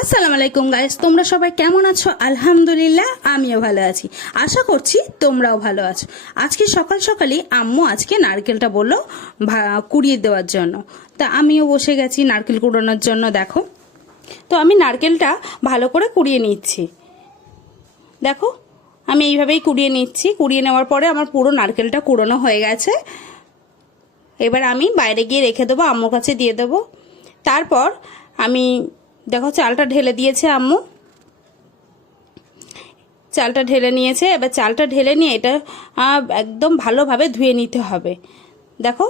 আসসালামু আলাইকুম গাইস, তোমরা সবাই কেমন আছো? আলহামদুলিল্লাহ আমিও ভালো আছি। আশা করছি তোমরাও ভালো আছো। আজকে সকাল সকালই আম্মু আজকে নারকেলটা বললো কুড়িয়ে দেওয়ার জন্য, তা আমিও বসে গেছি নারকেল কুড়ানোর জন্য। দেখো, তো আমি নারকেলটা ভালো করে কুড়িয়ে নিচ্ছি। দেখো, আমি এইভাবেই কুড়িয়ে নিচ্ছি। কুড়িয়ে নেওয়ার পরে আমার পুরো নারকেলটা কুড়ানো হয়ে গেছে। এবার আমি বাইরে গিয়ে রেখে দেবো, আম্মুর কাছে দিয়ে দেবো। তারপর আমি দেখো চালটা ঢেলে দিয়েছে আম্মু, চালটা ঢেলে নিয়েছে। এবার চালটা ঢেলে নিয়ে এটা একদম ভালোভাবে ধুয়ে নিতে হবে। দেখো,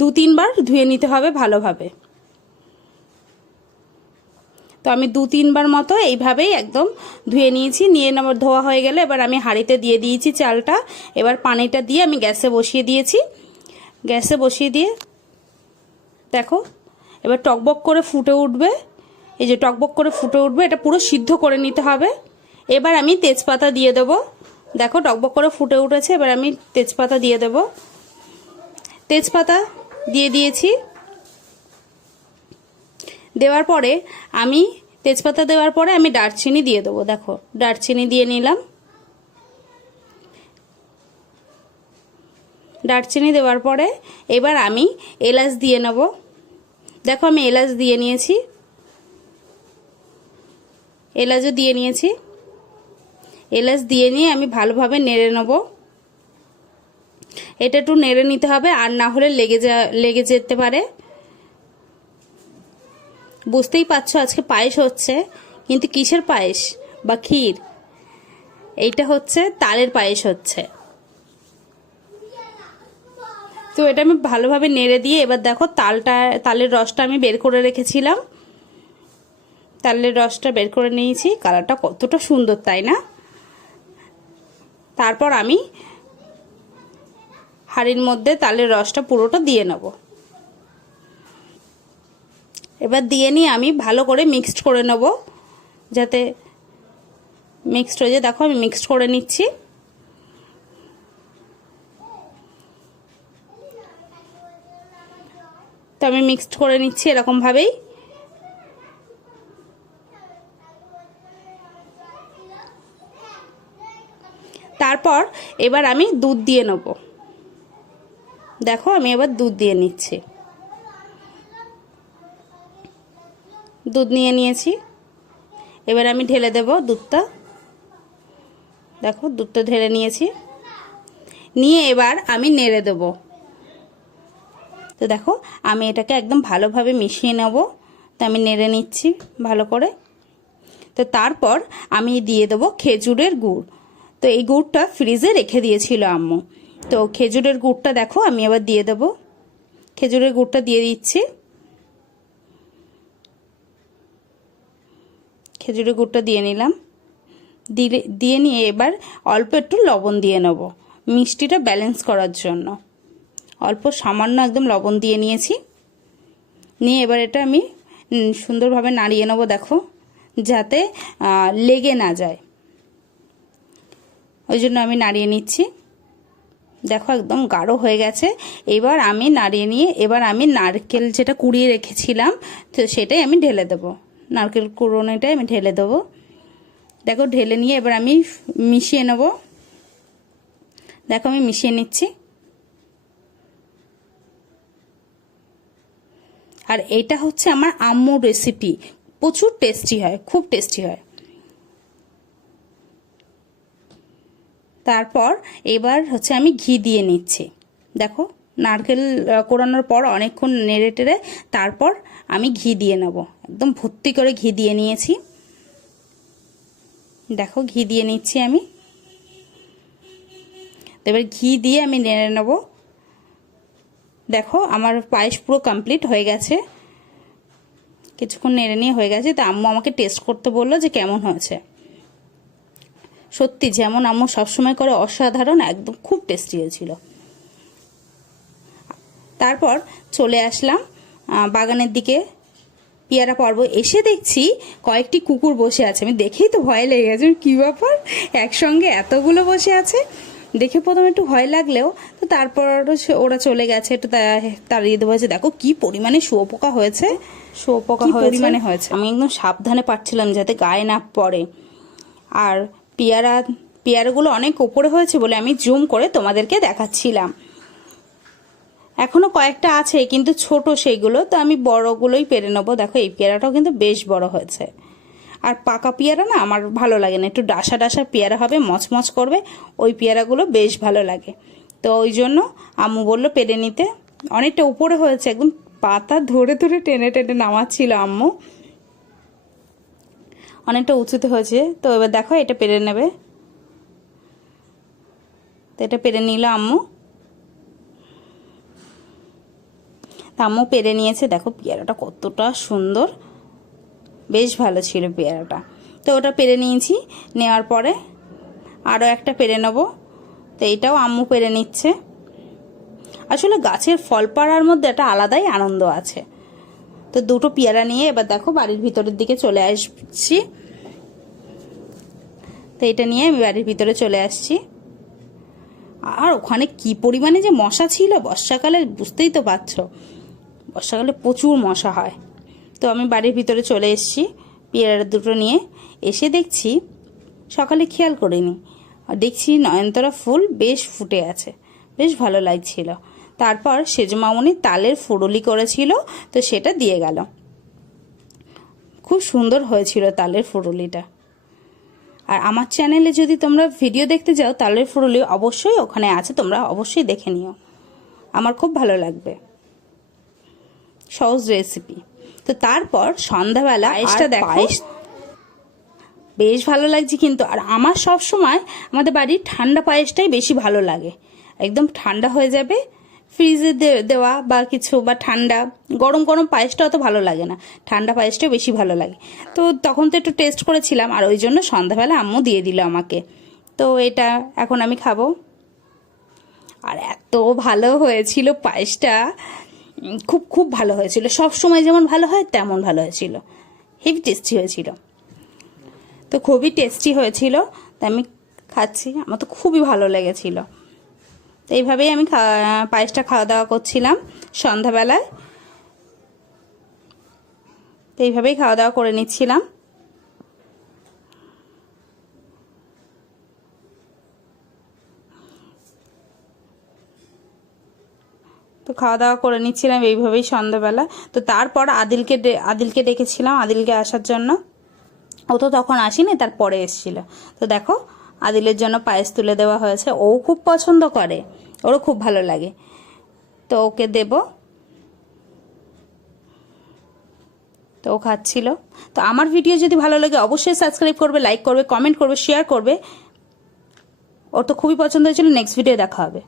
2-3 বার ধুয়ে নিতে হবে ভালোভাবে। তো আমি 2-3 বার মতো এইভাবেই একদম ধুয়ে নিয়েছি। নিয়ে নেওয়ার ধোয়া হয়ে গেলে এবার আমি হাঁড়িতে দিয়ে দিয়েছি চালটা। এবার পানিটা দিয়ে আমি গ্যাসে বসিয়ে দিয়েছি। গ্যাসে বসিয়ে দিয়ে দেখো এবার টকবক করে ফুটে উঠবে। এই যে টকবক করে ফুটে উঠবে, এটা পুরো সিদ্ধ করে নিতে হবে। এবার আমি তেজপাতা দিয়ে দেবো। দেখো টকবক করে ফুটে উঠেছে, এবার আমি তেজপাতা দিয়ে দেব। তেজপাতা দিয়ে দিয়েছি। দেওয়ার পরে আমি তেজপাতা দেওয়ার পরে আমি দারচিনি দিয়ে দেবো। দেখো দারচিনি দিয়ে নিলাম। দারচিনি দেওয়ার পরে এবার আমি এলাচ দিয়ে নেব। দেখো আমি এলাচ দিয়ে নিয়েছি, এলাচও দিয়ে নিয়েছি। এলাচ দিয়ে নিয়ে আমি ভালোভাবে নেড়ে নেব। এটা একটু নেড়ে নিতে হবে, আর না হলে লেগে যেতে পারে। বুঝতেই পারছো আজকে পায়েস হচ্ছে, কিন্তু কিসের পায়েস বা ক্ষীর? এইটা হচ্ছে তালের পায়েস হচ্ছে। তো এটা আমি ভালোভাবে নেড়ে দিয়ে এবার দেখো তালের রসটা আমি বের করে রেখেছিলাম। তালের রসটা বের করে নিয়েছি। কালারটা কতটা সুন্দর, তাই না? তারপর আমি হাঁড়ির মধ্যে তালের রসটা পুরোটা দিয়ে নেব। এবার দিয়ে নিয়ে আমি ভালো করে মিক্সড করে নেব, যাতে মিক্সড হয়ে যায়। দেখো আমি মিক্সড করে নিচ্ছি। তো আমি মিক্সড করে নিচ্ছি এরকমভাবেই। তারপর এবার আমি দুধ দিয়ে নেব। দেখো আমি এবার দুধ দিয়ে নিচ্ছি। দুধ নিয়ে নিয়েছি, এবার আমি ঢেলে দেব দুধটা। দেখো দুধটা ঢেলে নিয়েছি, নিয়ে এবার আমি নেড়ে দেব। তো দেখো আমি এটাকে একদম ভালোভাবে মিশিয়ে নেব। তো আমি নেড়ে নিচ্ছি ভালো করে। তো তারপর আমি দিয়ে দেব খেজুরের গুড়। তো এই গুড়টা ফ্রিজে রেখে দিয়েছিল আম্মু। তো খেজুরের গুড়টা দেখো আমি আবার দিয়ে দেব। খেজুরের গুড়টা দিয়ে দিচ্ছি। খেজুরের গুড়টা দিয়ে নিলাম। দিয়ে নিয়ে এবার অল্প একটু লবণ দিয়ে নেব, মিষ্টিটা ব্যালেন্স করার জন্য। অল্প সামান্য একদম লবণ দিয়ে নিয়েছি। নিয়ে এবার এটা আমি সুন্দরভাবে নাড়িয়ে নেব। দেখো যাতে লেগে না যায়, ওই জন্য আমি নাড়িয়ে নিচ্ছি। দেখো একদম গাঢ় হয়ে গেছে। এবার আমি নাড়িয়ে নিয়ে এবার আমি নারকেল যেটা কুড়িয়ে রেখেছিলাম তো সেটাই আমি ঢেলে দেবো। নারকেল কুড়োনোটাই আমি ঢেলে দেবো। দেখো ঢেলে নিয়ে এবার আমি মিশিয়ে নেব। দেখো আমি মিশিয়ে নিচ্ছি। আর এটা হচ্ছে আমার আম্মুর রেসিপি, প্রচুর টেস্টি হয়, খুব টেস্টি হয়। তারপর এবার হচ্ছে আমি ঘি দিয়ে নিচ্ছি। দেখো নারকেল কোড়ানোর পর অনেকক্ষণ নেড়ে টেড়ে তারপর আমি ঘি দিয়ে নেব। একদম ভর্তি করে ঘি দিয়ে নিয়েছি। দেখো ঘি দিয়ে নিচ্ছি আমি। এবার ঘি দিয়ে আমি নেড়ে নেব। দেখো আমার পায়েস পুরো কমপ্লিট হয়ে গেছে। কিছুক্ষণ নেড়ে নিয়ে হয়ে গেছে। তো আম্মু আমাকে টেস্ট করতে বললো যে কেমন হয়েছে। সত্যি যেমন আম্মু সবসময় করে অসাধারণ, একদম খুব টেস্টি হয়েছিল। তারপর চলে আসলাম বাগানের দিকে, পেয়ারা পর্ব। এসে দেখছি কয়েকটি কুকুর বসে আছে। আমি দেখেই তো ভয় লেগে গেছে, কী ব্যাপার একসঙ্গে এতগুলো বসে আছে। দেখে প্রথমে একটু ভয় লাগলেও তো তারপর ওরা চলে গেছে, একটু তাড়িয়ে দেওয়া হয়েছে। দেখো কি পরিমাণে শুয়োপোকা হয়েছে। শুয়োপোকা পরিমাণে হয়েছে। আমি একদম সাবধানে পাচ্ছিলাম যাতে গায়ে না পড়ে। আর পেয়ারাগুলো অনেক উপরে হয়েছে বলে আমি জুম করে তোমাদেরকে দেখাচ্ছিলাম। এখনো কয়েকটা আছে কিন্তু ছোট সেইগুলো, তো আমি বড়গুলোই পেরে নেবো। দেখো এই পেয়ারাটাও কিন্তু বেশ বড় হয়েছে। আর পাকা পেয়ারা না আমার ভালো লাগে না, একটু ডাসা ডাসা পেয়ারা হবে, মচমচ করবে, ওই পেয়ারাগুলো বেশ ভালো লাগে। তো ওই জন্য আম্মু বললো পেরে নিতে। অনেকটা উপরে হয়েছে, একদম পাতা ধরে ধরে টেনে টেনে নামাচ্ছিল আম্মু, অনেকটা উঁচুতে হয়েছে। তো এবার দেখো এটা পেরে নেবে। তো এটা পেরে নিল আম্মু। আম্মু পেরে নিয়েছে। দেখো পেয়ারাটা কতটা সুন্দর, বেশ ভালো ছিল পেয়ারাটা। তো ওটা পেরে নিয়েছি, নেওয়ার পরে আরও একটা পেরে নেবো। তো এইটাও আম্মু পেরে নিচ্ছে। আসলে গাছের ফল পাড়ার মধ্যে একটা আলাদাই আনন্দ আছে। তো দুটো পেয়ারা নিয়ে এবার দেখো বাড়ির ভিতরের দিকে চলে আসছি। তো এটা নিয়ে আমি বাড়ির ভিতরে চলে আসছি। আর ওখানে কি পরিমাণে যে মশা ছিল বর্ষাকালে, বুঝতেই তো পারছো, বর্ষাকালে প্রচুর মশা হয়। তো আমি বাড়ির ভিতরে চলে এসেছি পেয়ারা দুটো নিয়ে। এসে দেখছি, সকালে খেয়াল করিনি, দেখছি নয়নতারা ফুল বেশ ফুটে আছে, বেশ ভালো লাগছিল। তারপর সেজ মামুনি তালের ফুরুলি করেছিল, তো সেটা দিয়ে গেল। খুব সুন্দর হয়েছিল তালের ফুরুলিটা। আর আমার চ্যানেলে যদি তোমরা ভিডিও দেখতে যাও তালের ফুরুলি, অবশ্যই ওখানে আছে, তোমরা অবশ্যই দেখে নিও, আমার খুব ভালো লাগবে, সহজ রেসিপি। তো তারপর সন্ধ্যাবেলা পায়েসটা দেখো, বেশ ভালো লাগছে কিন্তু। আর আমার সব সময় আমাদের বাড়ির ঠান্ডা পায়েসটাই বেশি ভালো লাগে, একদম ঠান্ডা হয়ে যাবে, ফ্রিজে দেওয়া বা কিছু, বা ঠান্ডা গরম গরম পায়েসটা অত ভালো লাগে না, ঠান্ডা পায়েসটা বেশি ভালো লাগে। তো তখন তো একটু টেস্ট করেছিলাম, আর ওই জন্য সন্ধ্যাবেলা আম্মু দিয়ে দিল আমাকে। তো এটা এখন আমি খাবো। আর এত ভালো হয়েছিল পায়েসটা, খুব খুব ভালো হয়েছিল, সব সময় যেমন ভালো হয় তেমন ভালো হয়েছিল, হেভি টেস্টি হয়েছিল। তো খুবই টেস্টি হয়েছিল, তো আমি খাচ্ছি, আমার তো খুবই ভালো লেগেছিল। তো এইভাবেই আমি পায়েসটা খাওয়া দাওয়া করছিলাম সন্ধ্যাবেলায়। তো এইভাবেই খাওয়া দাওয়া করে নিচ্ছিলাম। তো খাওয়া দাওয়া করে নিচ্ছিলাম এইভাবেই সন্ধ্যাবেলা। তো তারপর আদিলকে ডেকেছিলাম, আদিলকে আসার জন্য। ও তো তখন আসেনি, তারপরে এসেছিল। তো দেখো আদিলের জন্য পায়েস তুলে দেওয়া হয়েছে, ও খুব পছন্দ করে, ওরও খুব ভালো লাগে, তো ওকে দেব। তো ও খাচ্ছিল। তো আমার ভিডিও যদি ভালো লাগে অবশ্যই সাবস্ক্রাইব করবে, লাইক করবে, কমেন্ট করবে, শেয়ার করবে। ওর তো খুবই পছন্দ হয়েছিল। নেক্সট ভিডিও দেখা হবে।